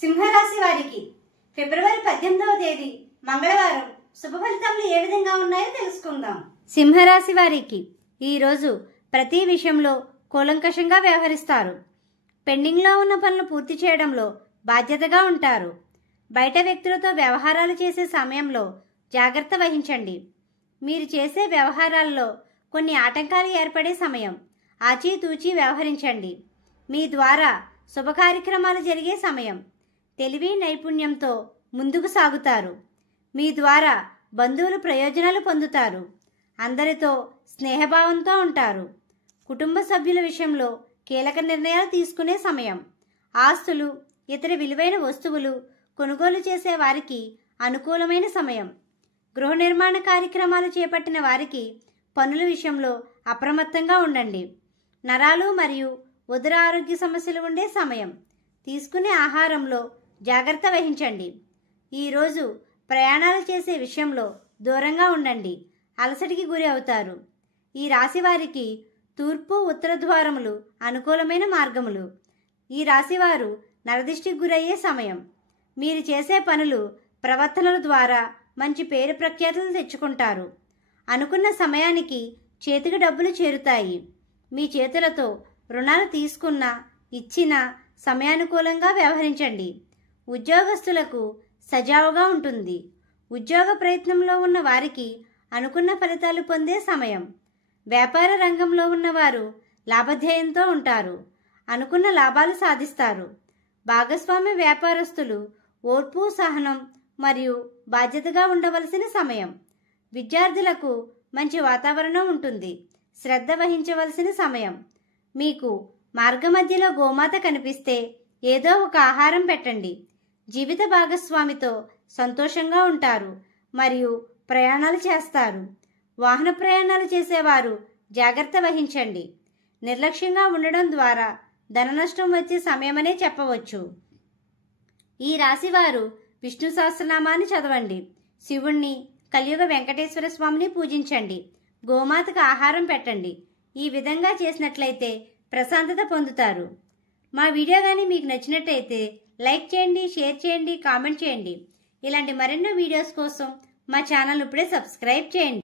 సింహరాశి వారికి ఫిబ్రవరి 18వ తేదీ మంగళవారం శుభ ఫలితాలు ఏ విధంగా ఉన్నాయో తెలుసుకుందాం. సింహరాశి వారికి ఈరోజు ప్రతి విషయంలో కూలంకషంగా వ్యవహరిస్తారు. పెండింగ్లో ఉన్న పనులు పూర్తి చేయడంలో బాధ్యతగా ఉంటారు. బయట వ్యక్తులతో వ్యవహారాలు చేసే సమయంలో జాగ్రత్త వహించండి. మీరు చేసే వ్యవహారాల్లో కొన్ని ఆటంకాలు ఏర్పడే సమయం. ఆచితూచి వ్యవహరించండి. మీ ద్వారా శుభ కార్యక్రమాలు జరిగే సమయం. తెలివి నైపుణ్యంతో ముందుకు సాగుతారు. మీ ద్వారా బంధువులు ప్రయోజనాలు పొందుతారు. అందరితో స్నేహభావంతో ఉంటారు. కుటుంబ సభ్యుల విషయంలో కీలక నిర్ణయాలు తీసుకునే సమయం. ఆస్తులు, ఇతర విలువైన వస్తువులు కొనుగోలు చేసే వారికి అనుకూలమైన సమయం. గృహ నిర్మాణ కార్యక్రమాలు చేపట్టిన వారికి పనుల విషయంలో అప్రమత్తంగా ఉండండి. నరాలు మరియు ఉదర ఆరోగ్య సమస్యలు ఉండే సమయం. తీసుకునే ఆహారంలో జాగ్రత్త వహించండి. ఈరోజు ప్రయాణాలు చేసే విషయంలో దూరంగా ఉండండి. అలసటికి గురి అవుతారు. ఈ రాశి వారికి తూర్పు ఉత్తర ద్వారములు అనుకూలమైన మార్గములు. ఈ రాశివారు నరదిష్టికి గురయ్యే సమయం. మీరు చేసే పనులు ప్రవర్తనల ద్వారా మంచి పేరు ప్రఖ్యాతులు తెచ్చుకుంటారు. అనుకున్న సమయానికి చేతికి డబ్బులు చేరుతాయి. మీ చేతులతో రుణాలు తీసుకున్నా ఇచ్చినా సమయానుకూలంగా వ్యవహరించండి. ఉద్యోగస్తులకు సజావుగా ఉంటుంది. ఉద్యోగ ప్రయత్నంలో ఉన్న వారికి అనుకున్న ఫలితాలు పొందే సమయం. వ్యాపార రంగంలో ఉన్నవారు లాభధ్యేయంతో ఉంటారు. అనుకున్న లాభాలు సాధిస్తారు. భాగస్వామ్య వ్యాపారస్తులు ఓర్పు, సహనం మరియు బాధ్యతగా ఉండవలసిన సమయం. విద్యార్థులకు మంచి వాతావరణం ఉంటుంది. శ్రద్ధ వహించవలసిన సమయం. మీకు మార్గమధ్యలో గోమాత కనిపిస్తే ఏదో ఒక ఆహారం పెట్టండి. జీవిత భాగస్వామితో సంతోషంగా ఉంటారు మరియు ప్రయాణాలు చేస్తారు. వాహన ప్రయాణాలు చేసేవారు జాగ్రత్త వహించండి. నిర్లక్ష్యంగా ఉండడం ద్వారా ధన నష్టం వచ్చే సమయమనే చెప్పవచ్చు. ఈ రాశివారు విష్ణు సహస్రనామాన్ని చదవండి. శివుణ్ణి, కలియుగ వెంకటేశ్వర స్వామిని పూజించండి. గోమాతకు ఆహారం పెట్టండి. ఈ విధంగా చేసినట్లయితే ప్రశాంతత పొందుతారు. మా వీడియో కానీ మీకు నచ్చినట్టయితే లైక్ చేయండి, షేర్ చేయండి, కామెంట్ చేయండి. ఇలాంటి మరెన్నో వీడియోస్ కోసం మా ఛానల్ ఇప్పుడే సబ్స్క్రైబ్ చేయండి.